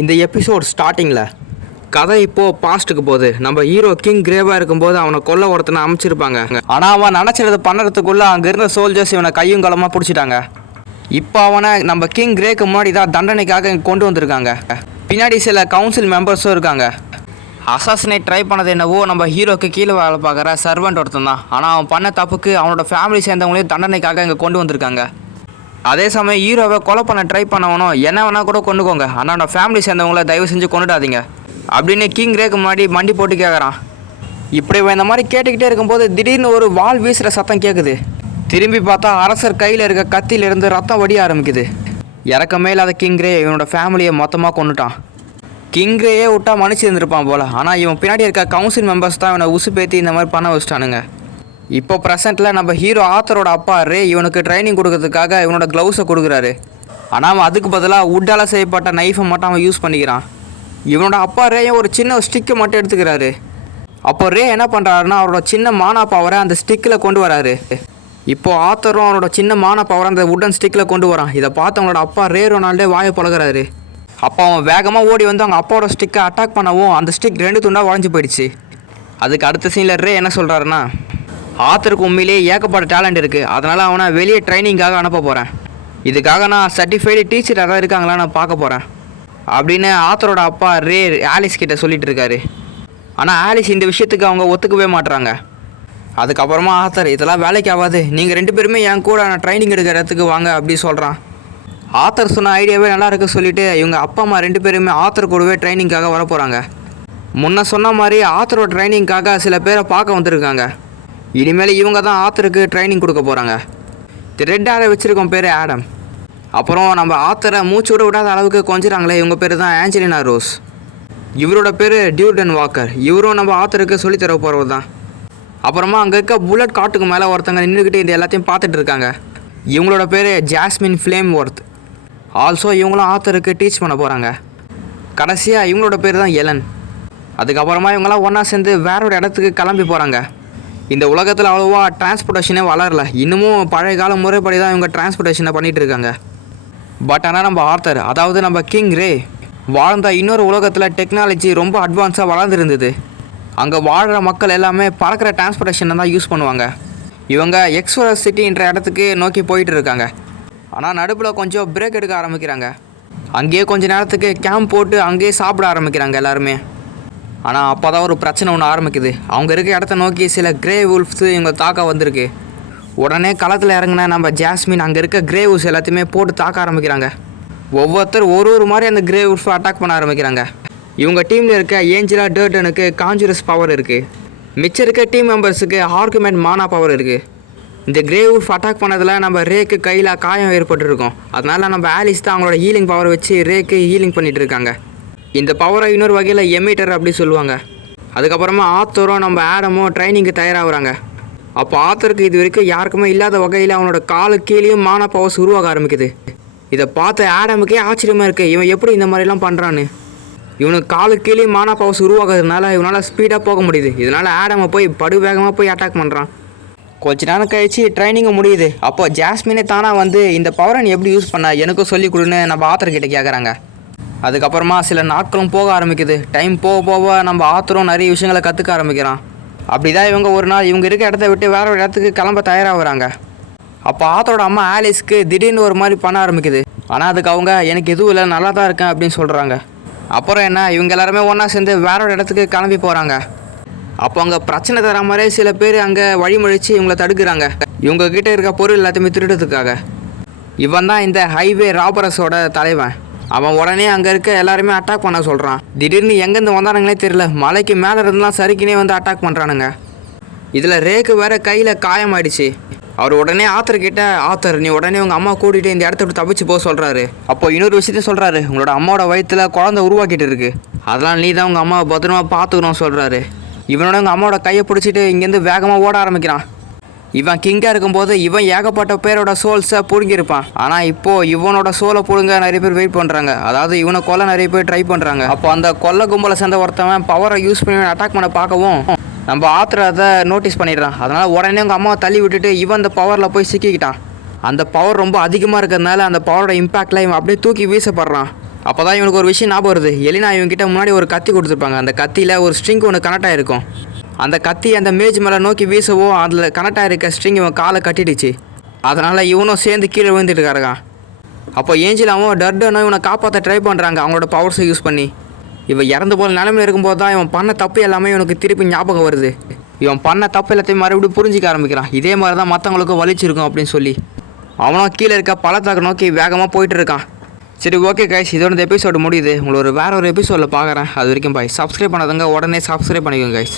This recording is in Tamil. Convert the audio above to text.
இந்த எபிசோட் ஸ்டார்டிங்கில் கதை இப்போது பாஸ்ட்டுக்கு போகுது. நம்ம ஹீரோ கிங் கிரேவாக இருக்கும்போது அவனை கொல்ல ஒருத்தனை அமைச்சிருப்பாங்க. ஆனால் அவன் நினச்சிறத பண்ணுறதுக்குள்ளே அங்கே இருந்த சோல்ஜர்ஸ் இவனை கையும் களமாக பிடிச்சிட்டாங்க. இப்போ அவனை நம்ம கிங் கிரேக்கு முன்னாடி தான் தண்டனைக்காக இங்கே கொண்டு வந்திருக்காங்க. பின்னாடி சில கவுன்சில் மெம்பர்ஸும் இருக்காங்க. அசாசினேட் ட்ரை பண்ணது என்னவோ நம்ம ஹீரோக்கு கீழே வேலை பார்க்குற சர்வெண்ட் ஒருத்தன் தான். ஆனால் அவன் பண்ண தப்புக்கு அவனோட ஃபேமிலி சேர்ந்தவங்களையும் தண்டனைக்காக இங்கே கொண்டு வந்திருக்காங்க. அதே சமயம் ஹீரோவை கொலை பண்ண ட்ரை பண்ணவனும் என்ன வேணா கூட கொண்டுக்கோங்க, ஆனால் அவனோட ஃபேமிலி சேர்ந்தவங்கள தயவு செஞ்சு கொண்டுடாதீங்க அப்படின்னு கிங் கிரேக்கு முன்னாடி மண்டி போட்டு கேட்குறான். இப்படி இந்த மாதிரி கேட்டுக்கிட்டே இருக்கும்போது திடீர்னு ஒரு வால் வீசுகிற சத்தம் கேட்குது. திரும்பி பார்த்தா அரசர் கையில் இருக்க கத்தியிலிருந்து ரத்தம் வடிய ஆரம்பிக்குது. இறக்கமே இல்லாத கிங் கிரே இவனோட ஃபேமிலியை மொத்தமாக கொண்டுட்டான். கிங் கிரேயே விட்டா மன்னிச்சு இருந்திருப்பான் போல். ஆனால் இவன் பின்னாடி இருக்க கவுன்சில் மெம்பர்ஸ் தான் இவனை உசுப்பேற்றி இந்த மாதிரி பண்ண வச்சிட்டானுங்க. இப்போ ப்ரெசென்ட்டில் நம்ம ஹீரோ ஆத்தரோட அப்பா ரே இவனுக்கு ட்ரைனிங் கொடுக்கறதுக்காக இவனோட க்ளவுஸை கொடுக்குறாரு. ஆனால் அவன் அதுக்கு பதிலாக உட்டால் செய்யப்பட்ட நைஃபை மட்டும் அவன் யூஸ் பண்ணிக்கிறான். இவனோட அப்பா ரேயும் ஒரு சின்ன ஸ்டிக்கை மட்டும் எடுத்துக்கிறாரு. அப்போ ரே என்ன பண்ணுறாருன்னா அவரோட சின்ன மானா பவரை அந்த ஸ்டிக்கில் கொண்டு வராரு. இப்போது ஆத்தரும் அவனோட சின்ன மானா பவரை அந்த உட்டன் ஸ்டிக்கில் கொண்டு வரான். இதை பார்த்து அவனோட அப்பா ரே ரொனால்டே வாயை பழகிறாரு. அப்போ அவன் வேகமாக ஓடி வந்து அவங்க அப்பாவோட ஸ்டிக்கை அட்டாக் பண்ணவும் அந்த ஸ்டிக் 2 துண்டாக உடஞ்சி போயிடுச்சு. அதுக்கு அடுத்த சீனில் ரே என்ன சொல்கிறாருன்னா, ஆத்தருக்கு உண்மையிலேயே ஏகப்பட்ட டேலண்ட் இருக்குது, அதனால் அவனை வெளியே ட்ரைனிங்காக அனுப்ப போகிறேன். இதுக்காக நான் சர்டிஃபைடு டீச்சர் யாராவது இருக்காங்களா நான் பார்க்க போகிறேன் அப்படின்னு ஆத்தரோட அப்பா ரே ஆலிஸ் கிட்ட சொல்லிட்டு இருக்காரு. ஆனால் ஆலிஸ் இந்த விஷயத்துக்கு அவங்க ஒத்துக்கவே மாட்டுறாங்க. அதுக்கப்புறமா ஆத்தர் இதெல்லாம் வேலைக்கு ஆகாது, நீங்கள் 2 பேருமே என் கூட நான் ட்ரைனிங் எடுக்கிற இடத்துக்கு வாங்க அப்படி சொல்கிறான். ஆத்தர் சொன்ன ஐடியாவே நல்லா இருக்கு சொல்லிவிட்டு இவங்க அப்பா அம்மா 2 பேருமே ஆத்தர் கூடவே ட்ரைனிங்காக வர போகிறாங்க. முன்ன சொன்ன மாதிரி ஆத்தரோட ட்ரைனிங்காக சில பேரை பார்க்க வந்திருக்காங்க. இனிமேல் இவங்க தான் ஆத்தருக்கு ட்ரைனிங் கொடுக்க போகிறாங்க. ரெட் ஹேரை வச்சுருக்கோம் பேர் ஆடம். அப்புறம் நம்ம ஆத்தரை மூச்சு விட விடாத அளவுக்கு கொஞ்சிறாங்களே, இவங்க பேர் தான் ஆஞ்சலினா ரோஸ். இவரோட பேர் டியூர்டன் வாக்கர். இவரும் நம்ம ஆத்தருக்கு சொல்லித்தர போகிறவர் தான். அப்புறமா அங்கே இருக்க புல்லட் காட்டுக்கு மேலே ஒருத்தங்க நின்றுக்கிட்டு இது எல்லாத்தையும் பார்த்துட்டு இருக்காங்க. இவங்களோட பேர் ஜாஸ்மின் ஃப்ளேம் ஒர்த். ஆல்சோ இவங்களும் ஆத்தருக்கு டீச் பண்ண போகிறாங்க. கடைசியாக இவங்களோட பேர் தான் எலன். அதுக்கப்புறமா இவங்களாம் ஒன்றா சேர்ந்து வேற ஒரு இடத்துக்கு கிளம்பி போகிறாங்க. இந்த உலகத்தில் அவ்வளோவா டிரான்ஸ்போர்ட்டேஷனே வளரல. இன்னமும் பழைய கால முறைப்படி தான் இவங்க டிரான்ஸ்போர்ட்டேஷனை பண்ணிகிட்டு இருக்காங்க. பட் ஆனால் நம்ம ஆர்த்தர், அதாவது நம்ம கிங் ரே வாழ்ந்த இன்னொரு உலகத்தில் டெக்னாலஜி ரொம்ப அட்வான்ஸாக வளர்ந்துருந்தது. அங்கே வாழ்கிற மக்கள் எல்லாமே பறக்கிற டிரான்ஸ்போர்ட்டேஷனை தான் யூஸ் பண்ணுவாங்க. இவங்க எக்ஸ்ப்ளோரர் சிட்டின்ற இடத்துக்கு நோக்கி போயிட்டு இருக்காங்க. ஆனால் நடுப்பில் கொஞ்சம் பிரேக் எடுக்க ஆரம்பிக்கிறாங்க. அங்கேயே கொஞ்ச நேரத்துக்கு கேம்ப் போட்டு அங்கேயே சாப்பிட ஆரம்பிக்கிறாங்க எல்லாருமே. ஆனால் அப்போ தான் ஒரு பிரச்சனை ஒன்று ஆரம்பிக்குது. அவங்க இருக்க இடத்த நோக்கி சில கிரே வுல்ஃப்ஸு இவங்க தாக்க வந்திருக்கு. உடனே களத்தில் இறங்கின நம்ம ஜாஸ்மின் அங்கே இருக்க கிரே வுல்ஸ் எல்லாத்தையுமே போட்டு தாக்க ஆரம்பிக்கிறாங்க. ஒவ்வொருத்தர் ஒரு மாதிரி அந்த கிரே வுல்ஃபை அட்டாக் பண்ண ஆரம்பிக்கிறாங்க. இவங்க டீமில் இருக்க ஏஞ்சலா டர்டனுக்கு கான்ஜுரஸ் பவர் இருக்குது. மிச்சம் இருக்க டீம் மெம்பர்ஸுக்கு ஆர்குமெண்ட் மானா பவர் இருக்குது. இந்த கிரே வுல்ஃப் அட்டாக் பண்ணதில் நம்ம ரேக்கு கையில் காயம் ஏற்பட்டுருக்கோம். அதனால் நம்ம ஆலிஸ் தான் அவங்களோட ஹீலிங் பவர் வச்சு ரேக்கு ஹீலிங் பண்ணிகிட்டு இருக்காங்க. இந்த பவரை இன்னொரு வகையில் எமிட்டர் அப்படி சொல்லுவாங்க. அதுக்கப்புறமா ஆத்தரும் நம்ம ஆடமும் ட்ரைனிங்கு தயாராகிறாங்க. அப்போ ஆத்தருக்கு இது வரைக்கும் யாருக்குமே இல்லாத வகையில் அவனோட காலு கீழேயும் மானா பவர்ஸ் உருவாக ஆரம்பிக்குது. இதை பார்த்து ஆடமுக்கே ஆச்சரியமாக இருக்குது, இவன் எப்படி இந்த மாதிரிலாம் பண்ணுறான்னு. இவனுக்கு காலு கீழேயும் மானா பவர்ஸ் உருவாகிறதுனால இவனால் ஸ்பீடாக போக முடியுது. இதனால் ஆடமை போய் வேகமாக போய் அட்டாக் பண்ணுறான். கொஞ்ச நேரம் கழிச்சு ட்ரைனிங்கு முடியுது. அப்போ ஜாஸ்மினே தானாக வந்து இந்த பவரை நீ எப்படி யூஸ் பண்ண எனக்கும் சொல்லிக் கொடுன்னு நம்ம ஆத்தர்கிட்ட கேட்குறாங்க. அதுக்கப்புறமா சில நாட்களும் போக ஆரம்பிக்குது. டைம் போக போக நம்ம ஆத்தரும் நிறைய விஷயங்களை கற்றுக்க ஆரம்பிக்கிறான். அப்படி தான் இவங்க ஒரு நாள் இவங்க இருக்க இடத்த விட்டு வேற ஒரு இடத்துக்கு கிளம்ப தயாராகிறாங்க. அப்போ ஆத்தரோட அம்மா ஆலிஸ்க்கு திடீர்னு ஒரு மாதிரி பண்ண ஆரம்பிக்குது. ஆனால் அதுக்கு அவங்க எனக்கு எதுவும் இல்லை, நல்லா தான் இருக்கேன் அப்படின்னு சொல்கிறாங்க. அப்புறம் என்ன, இவங்க எல்லாருமே ஒன்றா சேர்ந்து வேற ஒரு இடத்துக்கு கிளம்பி போகிறாங்க. அப்போ அங்கே பிரச்சனை தர மாதிரியே சில பேர் அங்கே வழிமொழிச்சு இவங்களை தடுக்கிறாங்க. இவங்க கிட்டே இருக்க பொருள் எல்லாத்தையுமே திருடுறதுக்காக. இவன் தான் இந்த ஹைவே ராபரஸோட தலைவன். அவன் உடனே அங்கே இருக்க எல்லாருமே அட்டாக் பண்ண சொல்கிறான். திடீர்னு எங்கேருந்து வந்தானுங்களே தெரியல, மலைக்கு மேலே இருந்துலாம் சரிக்கினே வந்து அட்டாக் பண்ணுறானுங்க. இதில் ரேக்கு வேறு கையில் காயமாயிடுச்சு. அவர் உடனே ஆத்தர்கிட்ட, ஆத்தர் நீ உடனே உங்கள் அம்மா கூட்டிகிட்டு இந்த இடத்த விட்டு தப்பிச்சு போக சொல்கிறாரு. அப்போ இன்னொரு விஷயத்தையும் சொல்கிறாரு, உங்களோட அம்மாவோட வயிற்றில் குழந்தை உருவாக்கிட்டு இருக்கு, அதெல்லாம் நீ தான் உங்கள் அம்மாவை பத்திரமா பார்த்துக்கணும் சொல்கிறாரு. இவனோட உங்கள் அம்மாவோட கையை பிடிச்சிட்டு இங்கேருந்து வேகமாக ஓட ஆரம்பிக்கிறான். இவன் கிங்காக இருக்கும்போது இவன் ஏகப்பட்ட பேரோட சோல்ஸை பிடுங்கியிருப்பான். ஆனால் இப்போது இவனோட சோலை பிடுங்க நிறைய பேர் வெயிட் பண்ணுறாங்க. அதாவது இவனை கொல்ல நிறைய பேர் ட்ரை பண்ணுறாங்க. அப்போ அந்த கொல்ல கும்பலை சேர்ந்த ஒருத்தவன் பவரை யூஸ் பண்ணி அட்டாக் பண்ண பார்க்கவும் நம்ம ஆத்தர் அதை நோட்டீஸ் பண்ணிடுறான். அதனால் உடனே உங்கள் அம்மாவை தள்ளி விட்டுட்டு இவன் அந்த பவரில் போய் சிக்கிக்கிட்டான். அந்த பவர் ரொம்ப அதிகமாக இருக்கிறதுனால அந்த பவரோட இம்பேக்டில் இவன் அப்படியே தூக்கி வீசப்படுறான். அப்போ தான் இவனுக்கு ஒரு விஷயம் ஞாபகம் வருது. எலினா இவன்கிட்ட முன்னாடி ஒரு கத்தி கொடுத்துருப்பாங்க. அந்த கத்தியில் ஒரு ஸ்ட்ரிங் ஒன்று கனெக்ட் ஆகிருக்கும். அந்த கத்தி அந்த மேஜ் மேலே நோக்கி வீசவோ அதில் கனெக்ட் ஆகிருக்க ஸ்ட்ரிங் இவன் காலை கட்டிடுச்சு. அதனால் இவனும் சேர்ந்து கீழே விழுந்துட்டு இருக்காருக்கான். அப்போ ஏஞ்சலாவும் டர்டனும் இவனை காப்பாற்ற ட்ரை பண்ணுறாங்க அவங்களோட பவர்ஸை யூஸ் பண்ணி. இவன் இறந்து போல நிலைமையில் இருக்கும்போது தான் இவன் பண்ண தப்பு எல்லாமே இவனுக்கு திருப்பி ஞாபகம் வருது. இவன் பண்ண தப்பு எல்லாத்தையும் மறுபடியும் புரிஞ்சிக்க ஆரம்பிக்கிறான். இதே மாதிரி தான் மற்றவங்களுக்கும் வலிச்சிருக்கும் அப்படின்னு சொல்லி அவனும் கீழே இருக்க பள்ளத்தாக்கு நோக்கி வேகமாக போயிட்டு இருக்கான். சரி, ஓகே கைஸ், இதோட இந்த எபிசோடு முடியுது. உங்களை வேற ஒரு எபிசோடில் பார்க்குறேன். அது வரைக்கும் பாய். சப்ஸ்கிரைப் பண்ணாதவங்க உடனே சப்ஸ்கிரைப் பண்ணிக்கோங்க கைஸ்.